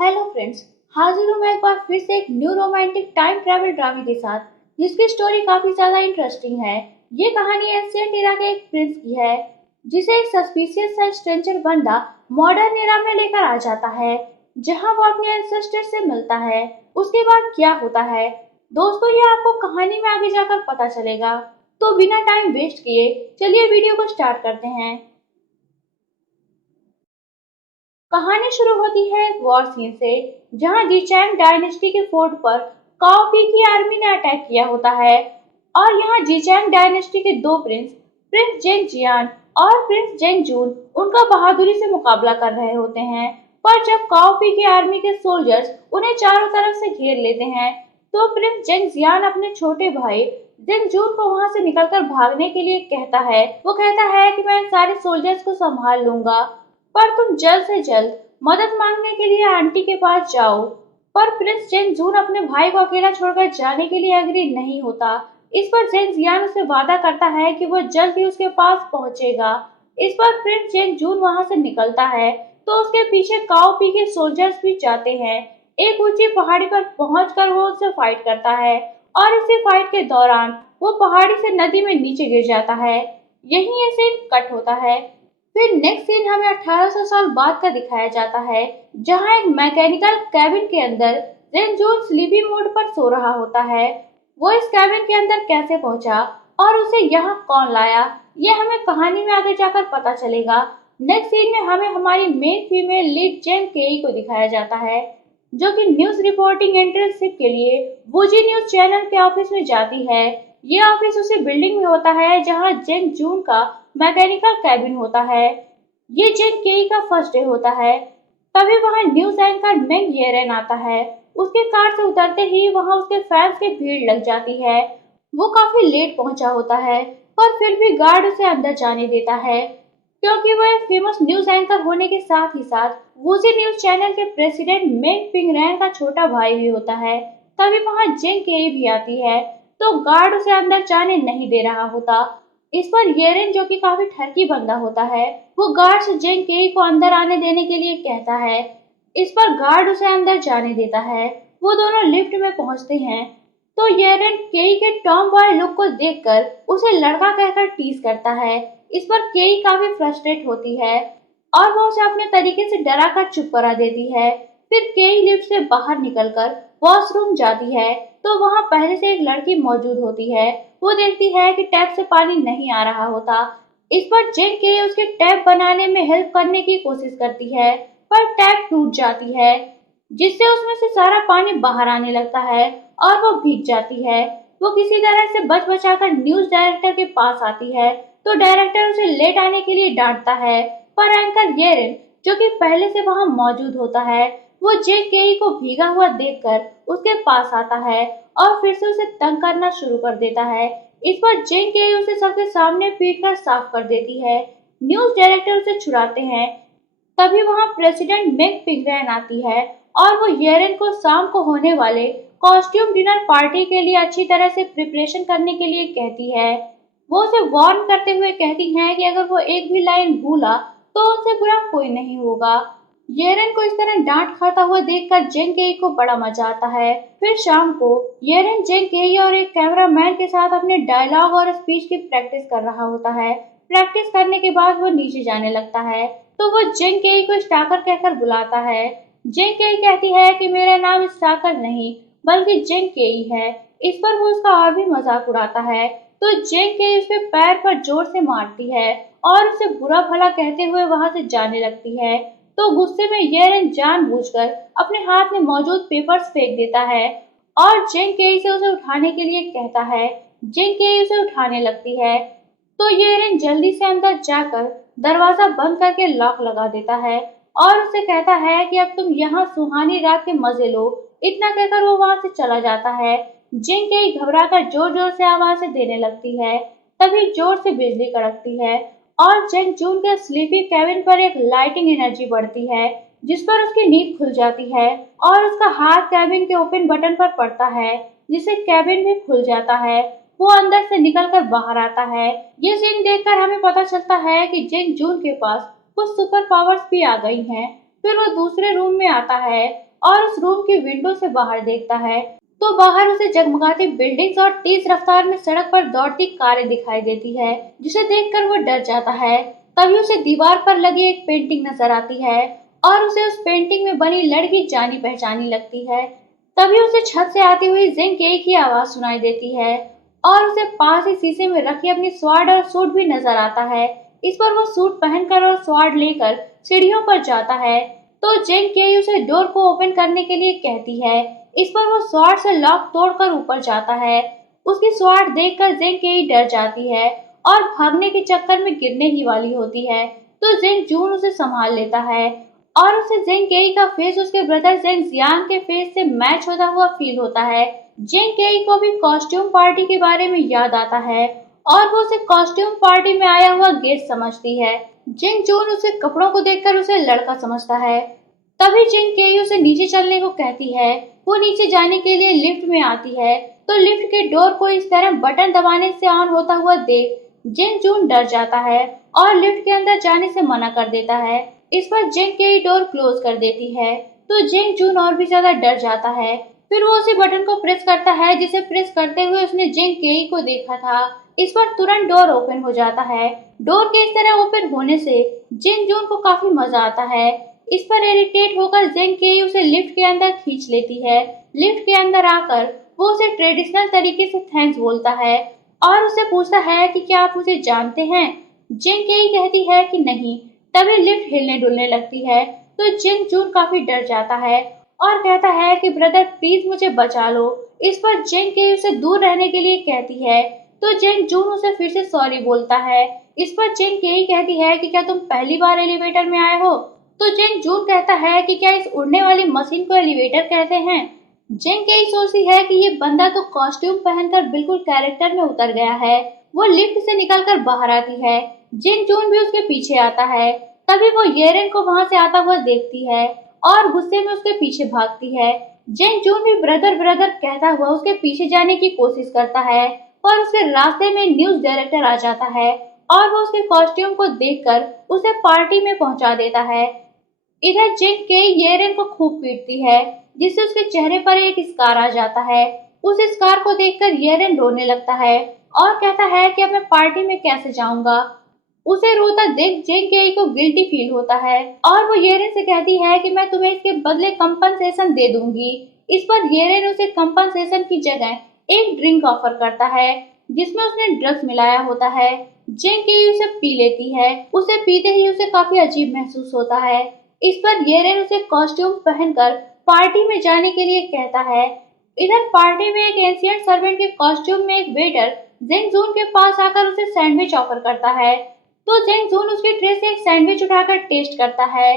Hello friends. हाजिर हूँ मैं एक बार फिर से एक न्यू रोमांटिक टाइम ट्रैवल ड्रामे के साथ, जिसकी स्टोरी काफी ज्यादा इंटरेस्टिंग है। ये कहानी एंशिएंट एरा के एक प्रिंस की है, जिसे एक सस्पिशियस सा स्ट्रेंजर बंदा मॉडर्न एरा में लेकर आ जाता है, जहां वो अपने एंसेस्टर से मिलता है। उसके बाद क्या होता है दोस्तों, ये आपको कहानी में आगे जाकर पता चलेगा। तो बिना टाइम वेस्ट किए चलिए वीडियो को स्टार्ट करते हैं। कहानी शुरू होती है एक वॉर सीन से, जहां जीचैंग डायनेस्टी के फोर्ट पर काओपी की आर्मी ने अटैक किया होता है। और यहाँ जीचैंग डायनेस्टी के दो प्रिंस, प्रिंस जेंग जियान और प्रिंस जेंग जून, उनका बहादुरी से मुकाबला कर रहे होते हैं। पर जब काओपी की आर्मी के सोल्जर्स उन्हें चारों तरफ से घेर लेते हैं, तो प्रिंस जेंग जियान अपने छोटे भाई जेंग जून को वहां से निकलकर भागने के लिए कहता है। वो कहता है कि मैं इन सारे सोल्जर्स को संभाल लूंगा, पर तुम जल्द से जल्द मदद मांगने के लिए आंटी के पास जाओ। पर प्रिंस जेन जून अपने भाई को अकेला छोड़कर जाने के लिए एग्री नहीं होता। इस पर जेन जियान उसे वादा करता है कि वो जल्द ही उसके पास पहुंचेगा। इस पर प्रिंस जेन जून वहां से निकलता है, तो उसके पीछे काओ पी के सोल्जर्स भी जाते हैं। एक ऊंची पहाड़ी पर पहुंचकर वो उससे फाइट करता है, और इसी फाइट के दौरान वो पहाड़ी से नदी में नीचे गिर जाता है। यही ये सीन कट होता है। फिर नेक्स्ट सीन हमें 1800 साल बाद का दिखाया जाता है, जहां एक मैकेनिकल कैबिन के अंदर जेन जून स्लीपी मोड पर सो रहा होता है। वो इस कैबिन के अंदर कैसे पहुंचा और उसे यहाँ कौन लाया, ये हमें कहानी में आगे जाकर पता चलेगा। नेक्स्ट सीन में हमें हमारी मेन फीमेल लीड जेन केई को दिखाया जाता है, जो कि न्यूज रिपोर्टिंग एंट्रेंसशिप के लिए वूजी न्यूज चैनल के ऑफिस में जाती है। ये ऑफिस उसी बिल्डिंग में होता है जहां जेन जून का मैकेनिकल कैबिन होता है। ये जेन केई का फर्स्ट डे होता है। तभी वहां न्यूज एंकर मेंग येरेन आता है। उसके कार से उतरते ही वहां उसके फैंस की भीड़ लग जाती है। वो काफी लेट पहुंचा होता है, पर फिर भी गार्ड उसे अंदर जाने देता है, क्योंकि वो एक फेमस न्यूज एंकर होने के साथ ही साथ वूजी न्यूज चैनल के प्रेसिडेंट मेंग पिंगरैन का छोटा भाई भी होता है। तभी वहां जेंग केई भी आती है, तो गार्ड उसे अंदर जाने नहीं दे रहा होता। इस पर येरेन, जो कि काफी ठरकी बंदा होता है, वो गार्ड से जेंग केई को अंदर आने देने के लिए कहता है। इस पर गार्ड उसे अंदर जाने देता है। वो दोनों लिफ्ट में पहुंचते हैं, तो येरेन केई के टॉम बॉय लुक को देखकर उसे लड़का कहकर टीज करता है। इस पर केई काफी फ्रस्ट्रेट होती है, और वो उसे अपने तरीके से डरा कर चुप करा देती है। फिर केई लिफ्ट से बाहर निकलकर वॉशरूम जाती है, तो वहां पहले से एक लड़की मौजूद होती है। वो देखती है कि टैप से पानी नहीं आ रहा होता। इस पर जेंग के उसके टैप बनाने में हेल्प करने की कोशिश करती है, पर टैप टूट जाती है, जिससे उसमें से सारा पानी बाहर आने लगता है और वो भीग जाती है। वो किसी तरह से बच बचाकर न्यूज डायरेक्टर के पास आती है, तो डायरेक्टर उसे लेट आने के लिए डांटता है। पर एंकर येरेन, जो कि पहले से वहां मौजूद होता है, वो जेंग केई को भीगा हुआ देखकर उसके पास आता है और फिर से उसे तंग करना शुरू कर देता है। इस पर जेंग केई उसे सबके सामने पीट कर साफ कर देती है। न्यूज डायरेक्टर उसे छुड़ाते हैं। तभी वहां प्रेसिडेंट मेग पिंगरैन आती है, और वो येरेन को शाम को होने वाले कॉस्ट्यूम डिनर पार्टी के लिए अच्छी तरह से प्रिपरेशन करने के लिए कहती है। वो उसे वार्न करते हुए कहती हैं कि अगर वो एक भी लाइन भूला तो उनसे बुरा कोई नहीं होगा। येरेन को इस तरह डांट खाता हुआ देखकर जेंग केई को बड़ा मजा आता है। फिर शाम को येरेन जेंग केई और एक कैमरामैन के साथ अपने डायलॉग और स्पीच की प्रैक्टिस कर रहा होता है। प्रैक्टिस करने के बाद वो नीचे जाने लगता है, तो वो जेंग केई को स्टाकर कहकर बुलाता है। जेंग केई कहती है कि मेरा नाम स्टाकर नहीं बल्कि जेंग केई है। इस पर वो उसका और भी मजाक उड़ाता है, तो जेंग केई उसके पैर पर जोर से मारती है और उसे बुरा भला कहते हुए वहां से जाने लगती है। तो गुस्से में येरेन जानबूझकर अपने हाथ में मौजूद पेपर्स फेंक देता है और जेंग केई से उसे उठाने के लिए कहता है। जेंग केई उसे उठाने लगती है, तो येरेन जल्दी से अंदर जाकर दरवाजा बंद करके लॉक लगा देता है और उसे कहता है कि अब तुम यहाँ सुहानी रात के मजे लो। इतना कहकर वो वहां से चला जाता है। जेंग केई घबराकर जोर जोर से आवाजें देने लगती है। तभी जोर से बिजली कड़कती है और जेंग जून के स्लीपी कैबिन पर एक लाइटिंग एनर्जी बढ़ती है, जिस पर उसकी नींद खुल जाती है और उसका हाथ कैबिन के ओपन बटन पर पड़ता है, जिससे कैबिन भी खुल जाता है। वो अंदर से निकलकर बाहर आता है। ये सीन देखकर हमें पता चलता है कि जेंग जून के पास कुछ सुपर पावर्स भी आ गई हैं। फिर वो दूसरे रूम में आता है और उस रूम की विंडो से बाहर देखता है तो बाहर उसे जगमगाती बिल्डिंग्स और तेज रफ्तार में सड़क पर दौड़ती कारें दिखाई देती है, जिसे देखकर वो डर जाता है। तभी उसे दीवार पर लगी एक पेंटिंग नजर आती है और उसे उस पेंटिंग में बनी लड़की जानी पहचानी लगती है। तभी उसे छत से आती हुई जिंग केई की आवाज सुनाई देती है और उसे पास ही शीशे में रखी अपनी स्वॉर्ड और सूट भी नजर आता है। इस पर वो सूट पहनकर और स्वॉर्ड लेकर सीढ़ियों पर जाता है तो जिंग केई उसे डोर को ओपन करने के लिए कहती है। इस पर वो स्वॉर्ड से लॉक तोड़कर ऊपर जाता है। उसकी स्वॉर्ड देखकर जिंग केई डर जाती है और भागने के चक्कर में गिरने ही वाली होती है तो जिंग जून उसे संभाल लेता है और उसे जिंग केई का फेस उसके ब्रदर जिंग जियांग के फेस से मैच होता हुआ फील होता है। जिंग केई को भी कॉस्ट्यूम पार्टी के बारे में याद आता है और वो उसे कॉस्ट्यूम पार्टी में आया हुआ गेस्ट समझती है। जिंग जून उसे कपड़ों को देखकर उसे लड़का समझता है। तभी जिंग केई उसे नीचे चलने को कहती है। वो नीचे जाने के लिए लिफ्ट में आती है तो लिफ्ट के डोर को इस तरह बटन दबाने से ऑन होता हुआ देख जिंग जून डर जाता है और लिफ्ट के अंदर जाने से मना कर देता है। इस पर जिंग केई डोर क्लोज कर देती है तो जिंग जून और भी ज्यादा डर जाता है। फिर वो उसी बटन को प्रेस करता है जिसे प्रेस करते हुए उसने जिंग केई को देखा था। इस पर तुरंत डोर ओपन हो जाता है। डोर के इस तरह ओपन होने से जिंग जून को काफी मजा आता है। इस पर इरिटेट होकर जिंग केई उसे लिफ्ट के अंदर खींच लेती है। लिफ्ट के अंदर आकर वो उसे ट्रेडिशनल तरीके से थैंक्स बोलता है और उससे पूछता है कि क्या आप मुझे जानते हैं। जिंग केई कहती है कि नहीं। तभी लिफ्ट हिलने डुलने लगती है तो जिंग जून काफी डर जाता है और कहता है कि ब्रदर प्लीज मुझे बचा लो। इस पर जिंग केई उसे दूर रहने के लिए कहती है तो जिंग जून उसे फिर से सॉरी बोलता है। इस पर जिंग केई कहती है कि क्या तुम पहली बार एलिवेटर में आए हो। तो जिंग जून कहता है कि क्या इस उड़ने वाली मशीन को एलिवेटर कहते हैं। जिंग केई सोचती है कि ये बंदा तो कॉस्ट्यूम पहनकर बिल्कुल कैरेक्टर में उतर गया है। वो लिफ्ट से निकलकर बाहर आती है। जिंग जून भी उसके पीछे आता है। तभी वो येरेन को वहां से आता हुआ देखती है और गुस्से में उसके पीछे भागती है। जिंग जून भी ब्रदर ब्रदर कहता हुआ उसके पीछे जाने की कोशिश करता है पर उसके रास्ते में न्यूज डायरेक्टर आ जाता है और वो उसके कॉस्ट्यूम को देखकर उसे पार्टी में पहुंचा देता है। इधर जिंग केई येरेन को खूब पीटती है जिससे उसके चेहरे पर एक स्कार आ जाता है। उस स्कार को देखकर येरेन रोने लगता है और कहता है कि अब मैं पार्टी में कैसे जाऊंगा। उसे रोता देख जिंग केई को गिल्टी फील होता है और वो येरेन से कहती है कि मैं तुम्हें इसके बदले कंपनसेशन दे दूंगी। इस पर येरेन उसे कंपनसेशन की जगह एक ड्रिंक ऑफर करता है जिसमें उसने ड्रग्स मिलाया होता है। जिंग केई उसे पी लेती है। उसे पीते ही उसे काफी अजीब महसूस होता है। इस पर येरेन उसे कॉस्ट्यूम पहनकर पार्टी में जाने के लिए कहता है। इधर पार्टी में एक एंशिएंट सर्वेंट के कॉस्ट्यूम में एक वेटर जिंग जून के पास आकर उसे सैंडविच ऑफर करता है तो जिंग जून उसकी ट्रे से एक सैंडविच उठाकर टेस्ट करता है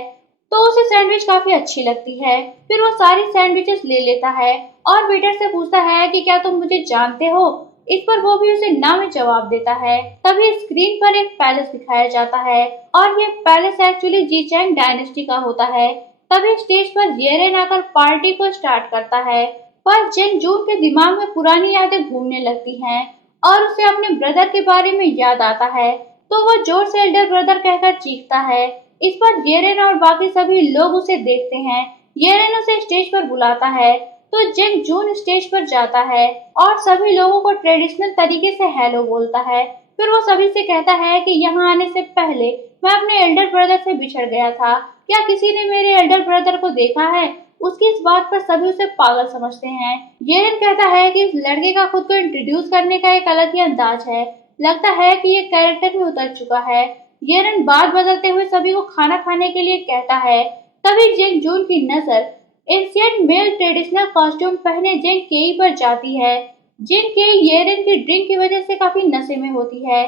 तो उसे सैंडविच काफी अच्छी लगती है। फिर वो सारी सैंडविचेस ले लेता है और वेटर से पूछता है कि क्या तुम मुझे जानते हो। इस पर वो भी उसे ना में जवाब देता है। तभी स्क्रीन पर एक पैलेस दिखाया जाता है और ये पैलेस एक्चुअली जीचैंग डायनेस्टी का होता है। तभी स्टेज पर येरेन आकर पार्टी को स्टार्ट करता है पर जिंग जून के दिमाग में पुरानी यादें घूमने लगती हैं और उसे अपने ब्रदर के बारे में याद आता है तो वो जोर से एल्डर ब्रदर कहकर चीखता है। इस पर येरेन और बाकी सभी लोग उसे देखते हैं। येरेन उसे स्टेज पर बुलाता है तो जिंग जून स्टेज पर जाता है और सभी लोगों को ट्रेडिशनल तरीके से हेलो बोलता है। फिर वो सभी से कहता है कि यहाँ आने से पहले मैं अपने एल्डर ब्रदर से बिछड़ गया था। क्या किसी ने मेरे एल्डर ब्रदर को देखा है। उसकी इस बात पर सभी उसे पागल समझते हैं। येरेन कहता है कि इस लड़के का खुद को इंट्रोड्यूस करने का एक अलग ही अंदाज है। लगता है कि ये कैरेक्टर में उतर चुका है। येरेन बात बदलते हुए सभी को खाना खाने के लिए कहता है। तभी जिंग जून की नजर एंशिएंट मेल ट्रेडिशनल कॉस्ट्यूम पहने जिंग केई पर जाती है। जिंग केई येरेन की ड्रिंक की वजह से काफी नशे में होती है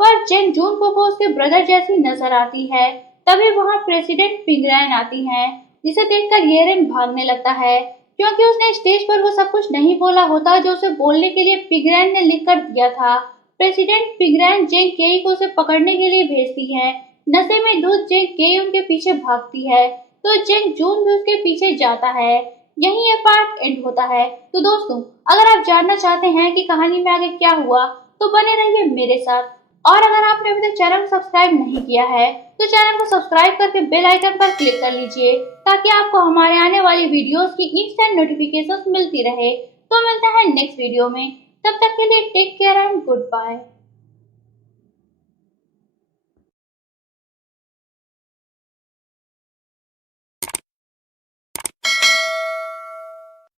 पर जिंग जून को वो उसके ब्रदर जैसी नजर आती है। तभी वहाँ प्रेसिडेंट पिंगरैन आती हैं जिसे देखकर येरेन भागने लगता है क्योंकि उसने स्टेज पर वो सब कुछ नहीं बोला होता जो उसे बोलने के लिए पिंगरैन ने लिख कर दिया था। प्रेसिडेंट पिंगरैन जिंग केई को उसे पकड़ने के लिए भेजती है। नशे में धुत जिंग केई उनके पीछे भागती है तो जिंग जून भी उसके पीछे जाता है। यहीं ये पार्ट एंड होता है। तो दोस्तों, अगर आप जानना चाहते हैं कि कहानी में आगे क्या हुआ तो बने रहिए मेरे साथ। और अगर आपने अभी तक चैनल को सब्सक्राइब नहीं किया है तो चैनल को सब्सक्राइब करके बेल आइकन पर क्लिक कर लीजिए ताकि आपको हमारे आने वाली वीडियोस की इंस्टेंट नोटिफिकेशंस मिलती रहे। तो मिलते हैं नेक्स्ट वीडियो में, तब तक के लिए take care and good bye.